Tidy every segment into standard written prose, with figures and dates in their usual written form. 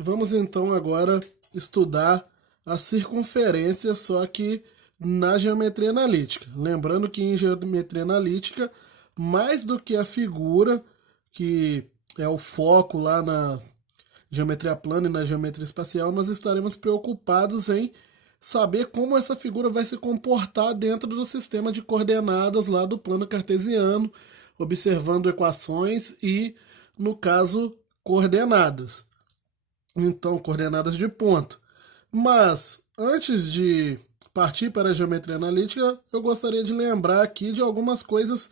Vamos então agora estudar a circunferência, só que na geometria analítica. Lembrando que em geometria analítica, mais do que a figura, que é o foco lá na geometria plana e na geometria espacial, nós estaremos preocupados em saber como essa figura vai se comportar dentro do sistema de coordenadas lá do plano cartesiano, observando equações e, no caso, coordenadas. Então, coordenadas de ponto. Mas, antes de partir para a geometria analítica, eu gostaria de lembrar aqui de algumas coisas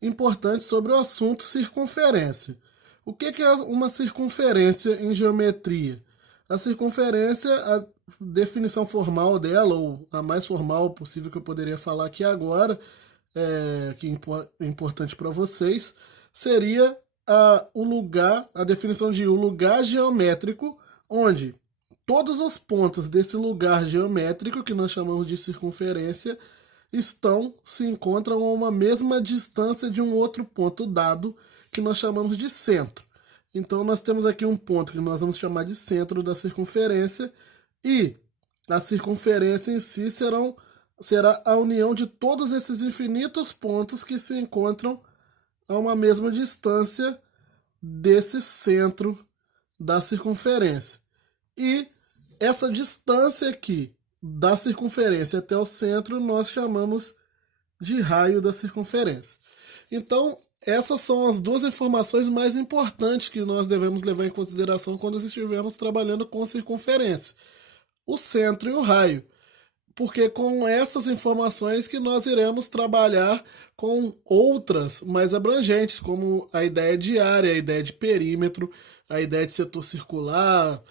importantes sobre o assunto circunferência. O que é uma circunferência em geometria? A circunferência, a definição formal dela, ou a mais formal possível que eu poderia falar aqui agora, que é importante para vocês, seria a definição de um lugar geométrico onde todos os pontos desse lugar geométrico, que nós chamamos de circunferência, se encontram a uma mesma distância de um outro ponto dado, que nós chamamos de centro. Então, nós temos aqui um ponto que nós vamos chamar de centro da circunferência, e a circunferência em si será a união de todos esses infinitos pontos que se encontram a uma mesma distância desse centro da circunferência. E essa distância aqui da circunferência até o centro nós chamamos de raio da circunferência. Então, essas são as duas informações mais importantes que nós devemos levar em consideração quando estivermos trabalhando com circunferência: o centro e o raio. Porque com essas informações que nós iremos trabalhar com outras mais abrangentes, como a ideia de área, a ideia de perímetro, a ideia de setor circular,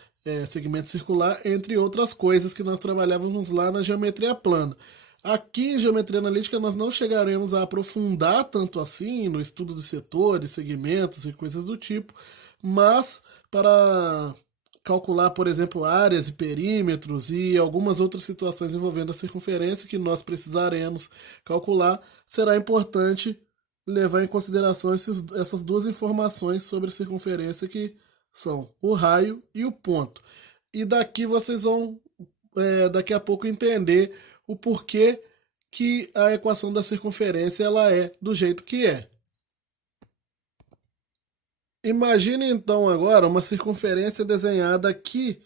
segmento circular, entre outras coisas que nós trabalhávamos lá na geometria plana. Aqui em geometria analítica nós não chegaremos a aprofundar tanto assim no estudo dos setores, segmentos e coisas do tipo, mas para calcular, por exemplo, áreas e perímetros e algumas outras situações envolvendo a circunferência que nós precisaremos calcular, será importante levar em consideração essas duas informações sobre a circunferência, que são o raio e o ponto. E daqui vocês vão, daqui a pouco, entender o porquê que a equação da circunferência ela é do jeito que é. Imagine então agora uma circunferência desenhada aqui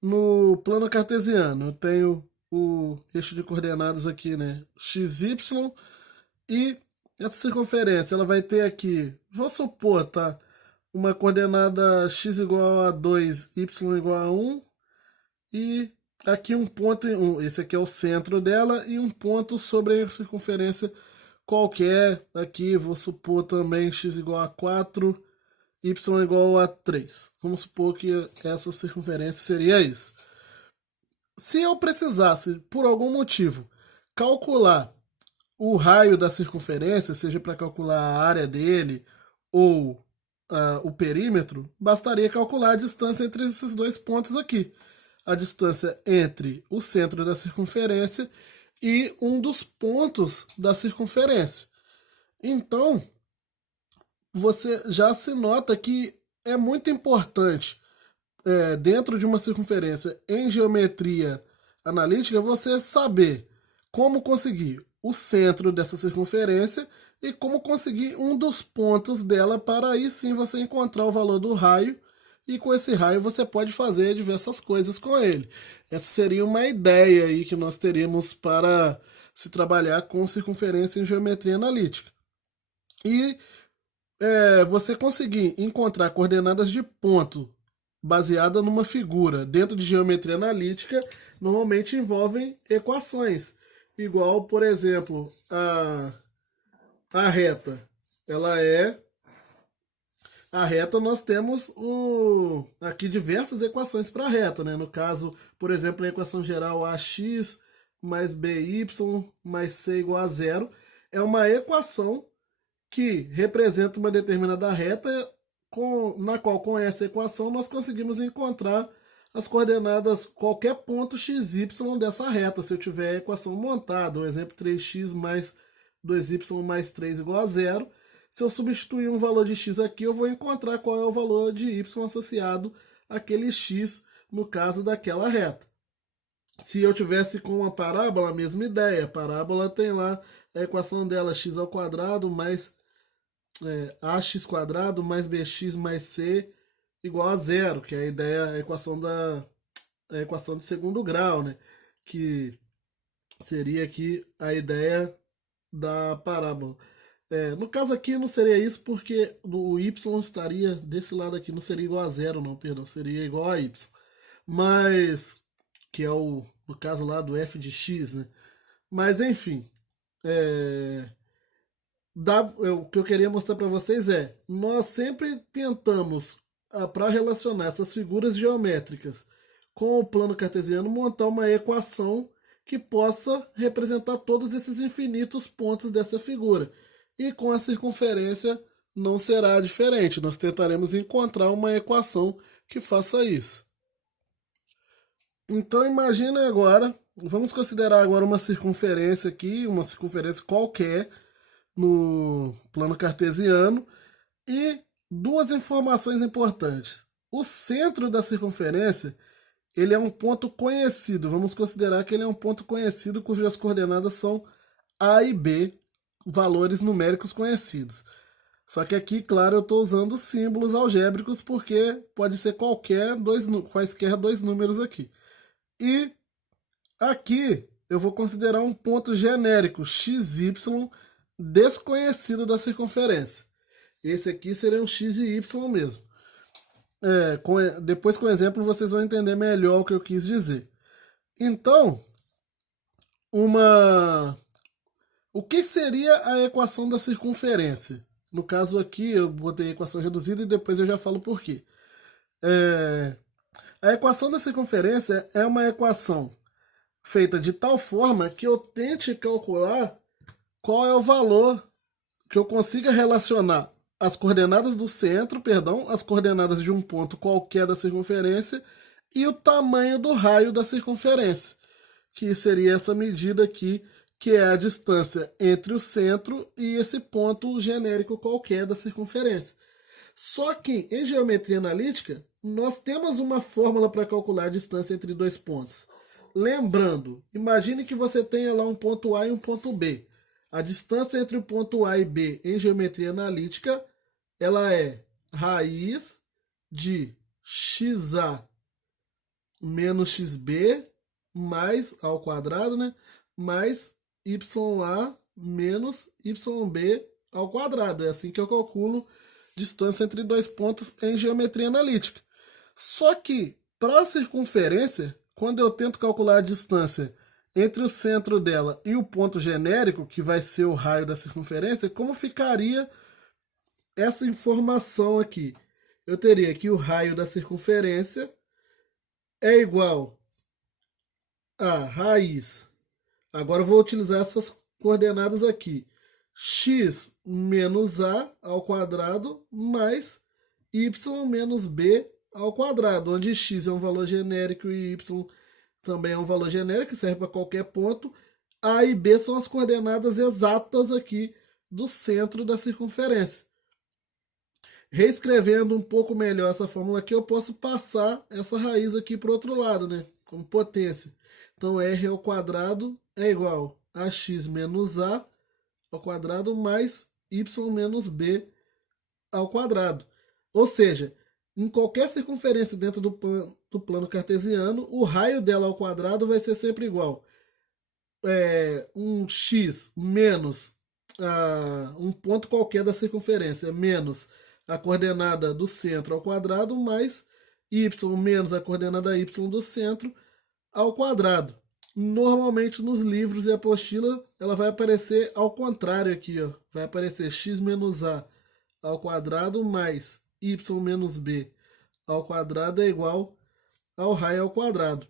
no plano cartesiano. Eu tenho o eixo de coordenadas aqui, né? XY, e essa circunferência ela vai ter aqui, vou supor, tá? Uma coordenada x igual a 2, y igual a 1, e aqui um ponto, esse aqui é o centro dela, e um ponto sobre a circunferência qualquer. Aqui vou supor também x igual a 4, y igual a 3. Vamos supor que essa circunferência seria isso. Se eu precisasse, por algum motivo, calcular o raio da circunferência, seja para calcular a área dele ou o perímetro, bastaria calcular a distância entre esses dois pontos aqui. A distância entre o centro da circunferência e um dos pontos da circunferência. Então, você já se nota que é muito importante, dentro de uma circunferência em geometria analítica, você saber como conseguir o centro dessa circunferência e como conseguir um dos pontos dela, para aí sim você encontrar o valor do raio, e com esse raio você pode fazer diversas coisas com ele. Essa seria uma ideia aí que nós teríamos para se trabalhar com circunferência em geometria analítica. E você conseguir encontrar coordenadas de ponto baseada numa figura dentro de geometria analítica normalmente envolvem equações. Igual, por exemplo, a reta. A reta, nós temos aqui diversas equações para a reta, né? No caso, por exemplo, a equação geral ax mais by mais c igual a zero é uma equação que representa uma determinada reta, na qual, com essa equação, nós conseguimos encontrar as coordenadas, qualquer ponto xy dessa reta. Se eu tiver a equação montada, o exemplo 3x mais 2y mais 3 igual a zero, se eu substituir um valor de x aqui, eu vou encontrar qual é o valor de y associado aquele x no caso daquela reta. Se eu tivesse com uma parábola, a mesma ideia. A parábola tem lá a equação dela, x ao quadrado mais ax quadrado mais bx mais c igual a zero, que é a ideia, a equação de segundo grau, né? Que seria aqui a ideia da parábola. No caso aqui não seria isso porque o y estaria desse lado aqui, não seria igual a zero não, perdão, seria igual a y. Mas, que é no caso lá do f de x, né? Mas enfim, o que eu queria mostrar para vocês nós sempre tentamos, para relacionar essas figuras geométricas com o plano cartesiano, montar uma equação que possa representar todos esses infinitos pontos dessa figura. E com a circunferência não será diferente. Nós tentaremos encontrar uma equação que faça isso. Então imagina agora, vamos considerar agora uma circunferência aqui, uma circunferência qualquer no plano cartesiano, e duas informações importantes. O centro da circunferência, ele é um ponto conhecido. Vamos considerar que ele é um ponto conhecido cujas coordenadas são A e B, valores numéricos conhecidos. Só que aqui, claro, eu estou usando símbolos algébricos porque pode ser quaisquer dois números aqui. E aqui eu vou considerar um ponto genérico, xy, desconhecido da circunferência. Esse aqui seria um x e y mesmo. Depois com o exemplo vocês vão entender melhor o que eu quis dizer. Então, o que seria a equação da circunferência? No caso aqui eu botei a equação reduzida e depois eu já falo por quê. A equação da circunferência é uma equação feita de tal forma que eu tente calcular qual é o valor que eu consiga relacionar as coordenadas do centro, as coordenadas de um ponto qualquer da circunferência e o tamanho do raio da circunferência, que seria essa medida aqui, que é a distância entre o centro e esse ponto genérico qualquer da circunferência. Só que em geometria analítica, nós temos uma fórmula para calcular a distância entre dois pontos. Lembrando, imagine que você tenha lá um ponto A e um ponto B. A distância entre o ponto A e B em geometria analítica, ela é raiz de xa menos xb mais ao quadrado, né? Mais ya menos yb ao quadrado. É assim que eu calculo distância entre dois pontos em geometria analítica. Só que, para a circunferência, quando eu tento calcular a distância entre o centro dela e o ponto genérico, que vai ser o raio da circunferência, como ficaria essa informação aqui? Eu teria que o raio da circunferência é igual a raiz. Agora eu vou utilizar essas coordenadas aqui. X menos a ao quadrado mais y menos b ao quadrado, onde x é um valor genérico e y também é um valor genérico, que serve para qualquer ponto. A e b são as coordenadas exatas aqui do centro da circunferência. Reescrevendo um pouco melhor essa fórmula aqui, eu posso passar essa raiz aqui para o outro lado, né? Como potência. Então, r ao quadrado é igual a x menos a ao quadrado mais y menos b ao quadrado. Ou seja, em qualquer circunferência dentro do plano cartesiano, o raio dela ao quadrado vai ser sempre igual. Um x menos um ponto qualquer da circunferência, menos a coordenada do centro ao quadrado, mais y menos a coordenada y do centro ao quadrado. Normalmente nos livros e apostila ela vai aparecer ao contrário aqui, ó. Vai aparecer x menos a ao quadrado mais y menos b ao quadrado é igual ao raio ao quadrado.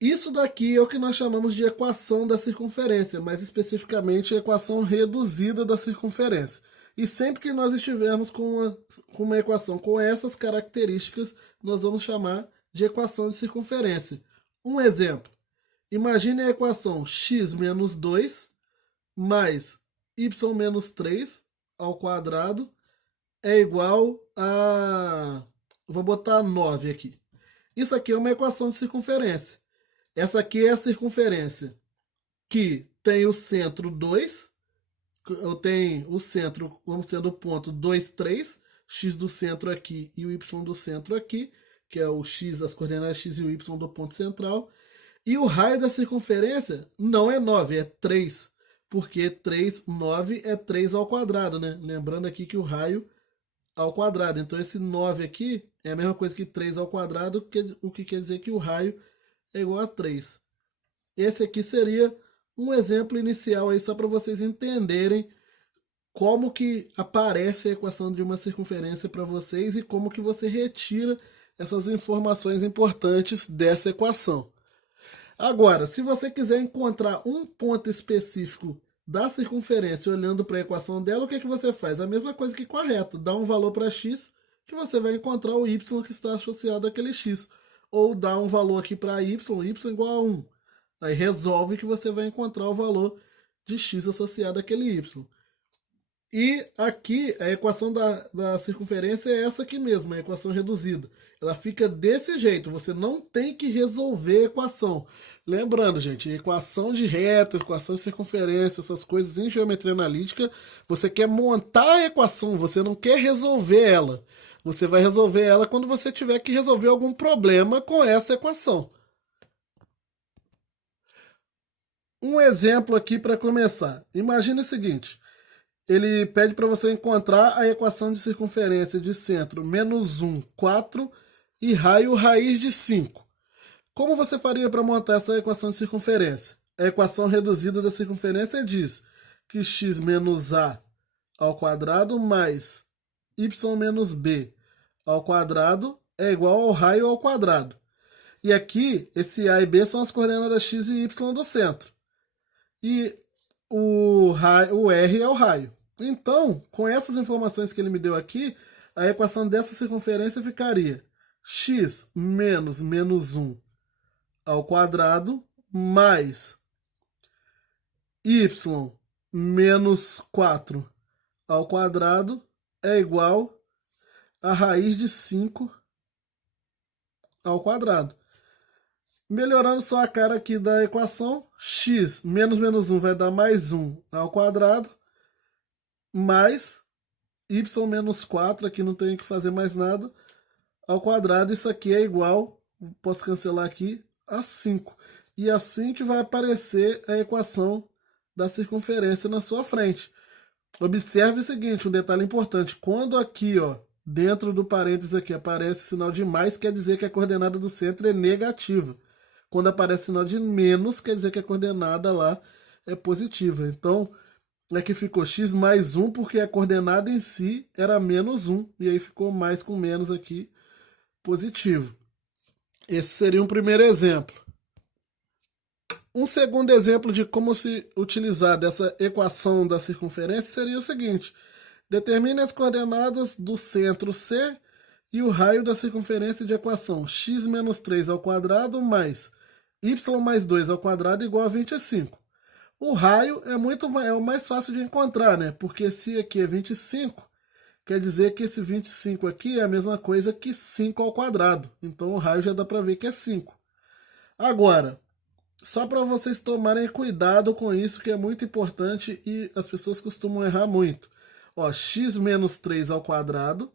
Isso daqui é o que nós chamamos de equação da circunferência, mais especificamente a equação reduzida da circunferência. E sempre que nós estivermos com uma equação com essas características, nós vamos chamar de equação de circunferência. Um exemplo, imagine a equação x menos 2 mais y menos 3 ao quadrado é igual a vou botar 9 aqui. Isso aqui é uma equação de circunferência. Essa aqui é a circunferência que tem o centro 2. Eu tenho o centro como sendo o ponto 2, 3. X do centro aqui e o Y do centro aqui, que é o X, as coordenadas X e o Y do ponto central. E o raio da circunferência não é 9, é 3. Porque 3, 9 é 3 ao quadrado, né? Lembrando aqui que o raio ao quadrado. Então esse 9 aqui é a mesma coisa que 3 ao quadrado, o que quer dizer que o raio é igual a 3. Esse aqui seria um exemplo inicial aí só para vocês entenderem como que aparece a equação de uma circunferência para vocês e como que você retira essas informações importantes dessa equação. Agora, se você quiser encontrar um ponto específico da circunferência olhando para a equação dela, o que, que você faz? A mesma coisa que com a reta. Dá um valor para x que você vai encontrar o y que está associado àquele x. Ou dá um valor aqui para y igual a 1. Aí resolve que você vai encontrar o valor de x associado àquele y. E aqui a equação da circunferência é essa aqui mesmo, a equação reduzida. Ela fica desse jeito, você não tem que resolver a equação. Lembrando, gente, equação de reta, equação de circunferência, essas coisas em geometria analítica, você quer montar a equação, você não quer resolver ela. Você vai resolver ela quando você tiver que resolver algum problema com essa equação. Um exemplo aqui para começar. Imagine o seguinte. Ele pede para você encontrar a equação de circunferência de centro menos 1, 4 e raio raiz de 5. Como você faria para montar essa equação de circunferência? A equação reduzida da circunferência diz que x menos a ao quadrado mais y menos b ao quadrado é igual ao raio ao quadrado. E aqui, esse a e b são as coordenadas x e y do centro. E o R é o raio. Então, com essas informações que ele me deu aqui, a equação dessa circunferência ficaria x menos menos 1 ao quadrado mais y menos 4 ao quadrado é igual a raiz de 5 ao quadrado. Melhorando só a cara aqui da equação, x menos menos 1 vai dar mais 1 ao quadrado, mais y menos 4, aqui não tenho que fazer mais nada, ao quadrado. Isso aqui é igual, posso cancelar aqui, a 5. E assim que vai aparecer a equação da circunferência na sua frente. Observe o seguinte, um detalhe importante, quando aqui, ó, dentro do parênteses aqui aparece o sinal de mais, quer dizer que a coordenada do centro é negativa. Quando aparece sinal de menos, quer dizer que a coordenada lá é positiva. Então, aqui ficou x mais 1, porque a coordenada em si era menos 1. E aí ficou mais com menos aqui, positivo. Esse seria um primeiro exemplo. Um segundo exemplo de como se utilizar dessa equação da circunferência seria o seguinte. Determine as coordenadas do centro C e o raio da circunferência de equação x menos 3 ao quadrado mais y mais 2 ao quadrado igual a 25. O raio é o mais fácil de encontrar, né? Porque se aqui é 25, quer dizer que esse 25 aqui é a mesma coisa que 5 ao quadrado. Então o raio já dá para ver que é 5. Agora, só para vocês tomarem cuidado com isso, que é muito importante e as pessoas costumam errar muito. Ó, x menos 3 ao quadrado.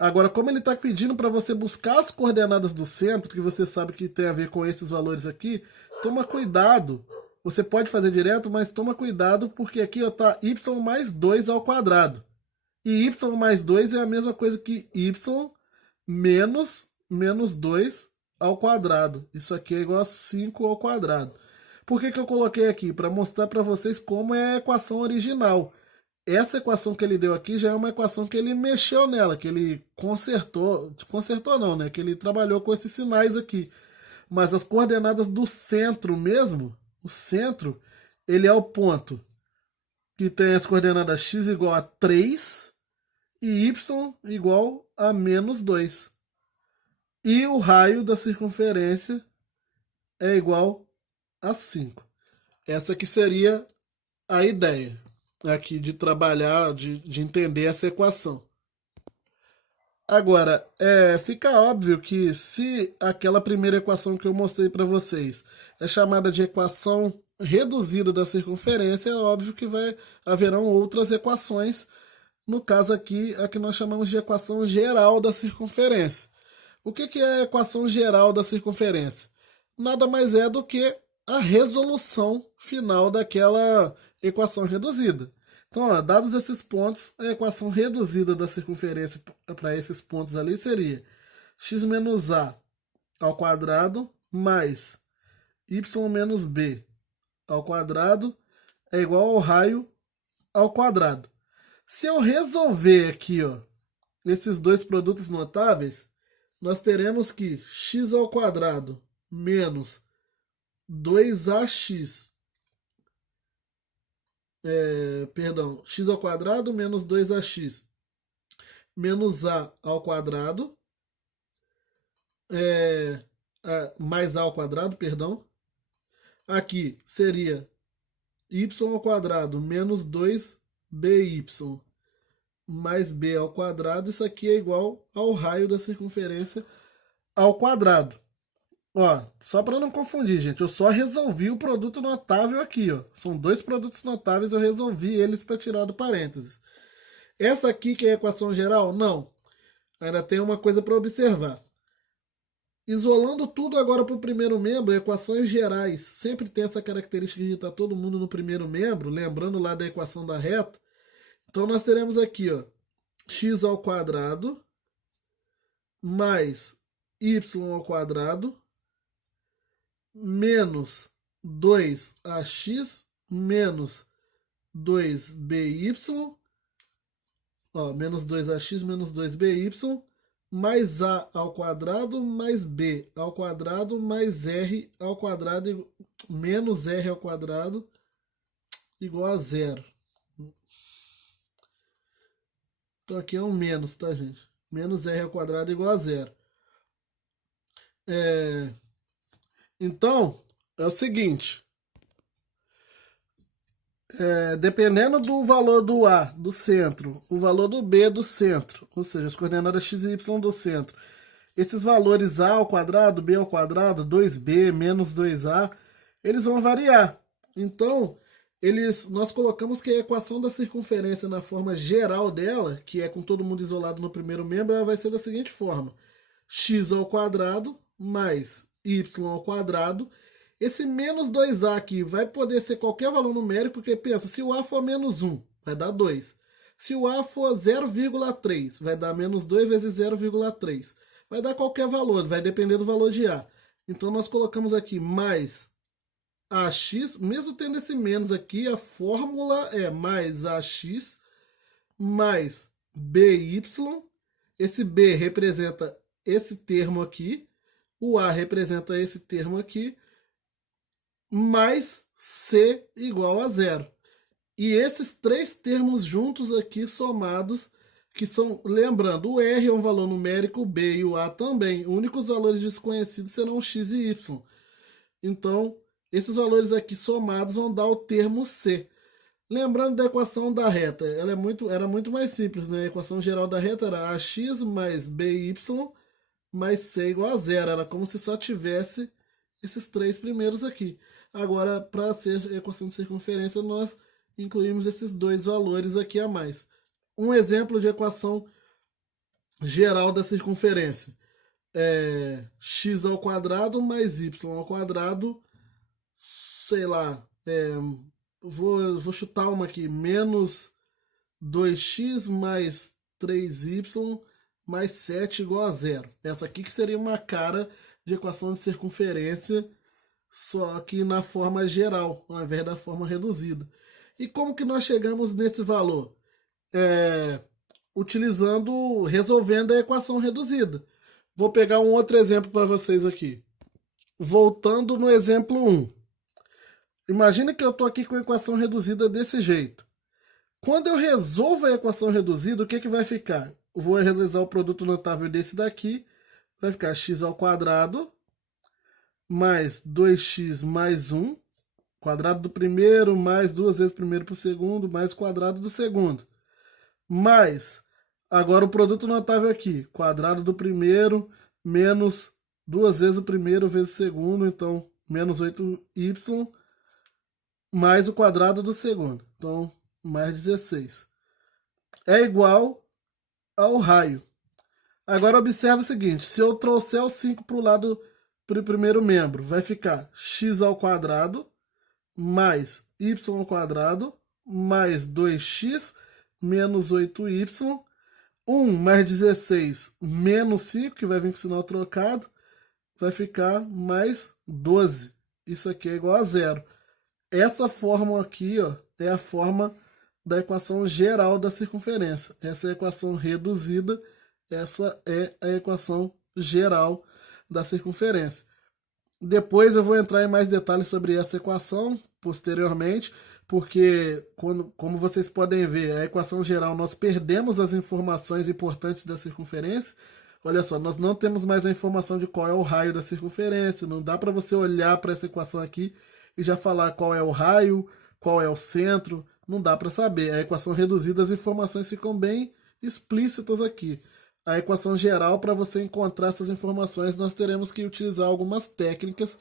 Agora, como ele está pedindo para você buscar as coordenadas do centro, que você sabe que tem a ver com esses valores aqui, toma cuidado. Você pode fazer direto, mas toma cuidado, porque aqui está y mais 2 ao quadrado. E y mais 2 é a mesma coisa que y menos 2 ao quadrado. Isso aqui é igual a 5 ao quadrado. Por que eu coloquei aqui? Para mostrar para vocês como é a equação original. Essa equação que ele deu aqui já é uma equação que ele mexeu nela, que ele consertou não, né? Que ele trabalhou com esses sinais aqui. Mas as coordenadas do centro mesmo, o centro, ele é o ponto que tem as coordenadas x igual a 3 e y igual a menos 2. E o raio da circunferência é igual a 5. Essa aqui seria a ideia aqui de trabalhar, de entender essa equação. Agora, fica óbvio que se aquela primeira equação que eu mostrei para vocês é chamada de equação reduzida da circunferência, é óbvio que haverão outras equações. No caso aqui, a que nós chamamos de equação geral da circunferência. O que é a equação geral da circunferência? Nada mais é do que a resolução final daquela equação reduzida. Então, ó, dados esses pontos, a equação reduzida da circunferência para esses pontos ali seria x menos a ao quadrado mais y menos b ao quadrado é igual ao raio ao quadrado. Se eu resolver aqui, ó, esses dois produtos notáveis, nós teremos que x ao quadrado menos 2ax, x ao quadrado menos 2ax menos a ao quadrado, mais a ao quadrado, perdão. Aqui seria y ao quadrado menos 2by mais b ao quadrado. Isso aqui é igual ao raio da circunferência ao quadrado. Ó, só para não confundir, gente, eu só resolvi o produto notável aqui, ó. São dois produtos notáveis, eu resolvi eles para tirar do parênteses. Essa aqui que é a equação geral? Não. Ainda tem uma coisa para observar. Isolando tudo agora para o primeiro membro, equações gerais sempre tem essa característica de estar todo mundo no primeiro membro, lembrando lá da equação da reta. Então nós teremos aqui, ó, x ao quadrado mais y ao quadrado menos 2ax menos 2by, ó, menos 2ax menos 2by, mais a ao quadrado mais b ao quadrado mais r ao quadrado menos r ao quadrado igual a zero. Então aqui é um menos, tá, gente? Menos r ao quadrado igual a zero. Então, é o seguinte. Dependendo do valor do A do centro, o valor do B do centro, ou seja, as coordenadas x e y do centro, esses valores A ao quadrado, B ao quadrado, 2B menos 2A, eles vão variar. Então, nós colocamos que a equação da circunferência na forma geral dela, que é com todo mundo isolado no primeiro membro, ela vai ser da seguinte forma: x ao quadrado mais y ao quadrado. Esse menos 2a aqui vai poder ser qualquer valor numérico, porque pensa, se o a for menos 1, vai dar 2. Se o a for 0,3, vai dar menos 2 vezes 0,3. Vai dar qualquer valor, vai depender do valor de a. Então nós colocamos aqui mais ax, mesmo tendo esse menos aqui, a fórmula é mais ax mais by. Esse b representa esse termo aqui, o a representa esse termo aqui, mais c igual a zero. E esses três termos juntos aqui somados, que são, lembrando, o r é um valor numérico, o b e o a também. Os únicos valores desconhecidos serão o x e y. Então, esses valores aqui somados vão dar o termo c. Lembrando da equação da reta, ela era muito mais simples, né? A equação geral da reta era ax mais by mais c igual a zero. Era como se só tivesse esses três primeiros aqui. Agora, para ser equação de circunferência, nós incluímos esses dois valores aqui a mais. Um exemplo de equação geral da circunferência é x ao quadrado mais y ao quadrado, sei lá, vou chutar uma aqui, menos 2x mais 3y mais 7 igual a zero. Essa aqui que seria uma cara de equação de circunferência, só que na forma geral, ao invés da forma reduzida. E como que nós chegamos nesse valor? Resolvendo a equação reduzida. Vou pegar um outro exemplo para vocês aqui. Voltando no exemplo 1. Imagina que eu estou aqui com a equação reduzida desse jeito. Quando eu resolvo a equação reduzida, o que vai ficar? Eu vou realizar o produto notável desse daqui. Vai ficar x ao quadrado mais 2x mais 1, quadrado do primeiro, mais duas vezes primeiro para o segundo, mais quadrado do segundo, mais Agora o produto notável aqui, quadrado do primeiro menos 2 vezes o primeiro vezes o segundo, então menos 8y mais o quadrado do segundo, então mais 16. É igual ao raio. Agora observe o seguinte, se eu trouxer o 5 para o lado do primeiro membro, vai ficar x ao quadrado mais y ao quadrado mais 2x menos 8y, 1 mais 16 menos 5, que vai vir com o sinal trocado, vai ficar mais 12. Isso aqui é igual a zero. Essa fórmula aqui, ó, é a forma da equação geral da circunferência. Essa é a equação reduzida, essa é a equação geral da circunferência. Depois eu vou entrar em mais detalhes sobre essa equação posteriormente, porque, como vocês podem ver, a equação geral nós perdemos as informações importantes da circunferência. Olha só, nós não temos mais a informação de qual é o raio da circunferência, não dá para você olhar para essa equação aqui e já falar qual é o raio, qual é o centro, não dá para saber. A equação reduzida, as informações ficam bem explícitas aqui. A equação geral, para você encontrar essas informações, nós teremos que utilizar algumas técnicas,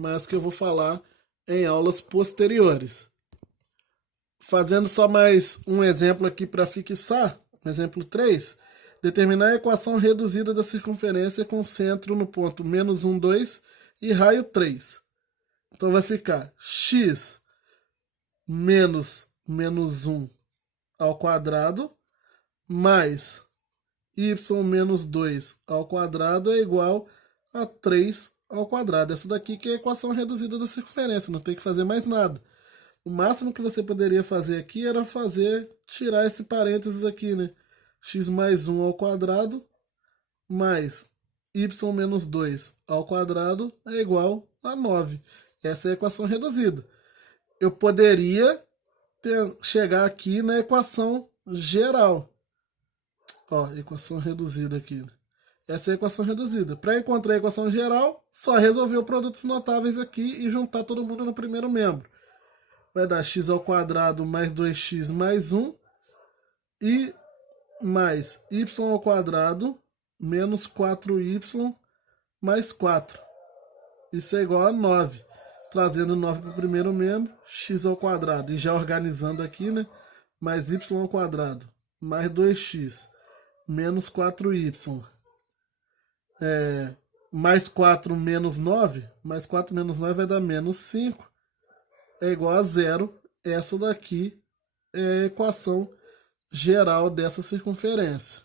mas que eu vou falar em aulas posteriores. Fazendo só mais um exemplo aqui para fixar, exemplo 3, determinar a equação reduzida da circunferência com centro no ponto menos 1, 2 e raio 3. Então vai ficar x menos 1 ao quadrado mais y menos 2 ao quadrado é igual a 3 ao quadrado. Essa daqui que é a equação reduzida da circunferência, não tem que fazer mais nada. O máximo que você poderia fazer aqui era tirar esse parênteses aqui, né? X mais 1 ao quadrado mais y menos 2 ao quadrado é igual a 9. Essa é a equação reduzida. Eu poderia chegar aqui na equação geral. Ó, equação reduzida aqui. Essa é a equação reduzida. Para encontrar a equação geral, só resolver os produtos notáveis aqui e juntar todo mundo no primeiro membro. Vai dar x ao quadrado mais 2x mais 1 e mais y ao quadrado menos 4y mais 4. Isso é igual a 9. Trazendo 9 para o primeiro membro, x ao quadrado. E já organizando aqui, né? Mais y ao quadrado mais 2x menos 4y, mais 4 menos 9, mais 4 menos 9 vai dar menos 5, é igual a zero. Essa daqui é a equação geral dessa circunferência.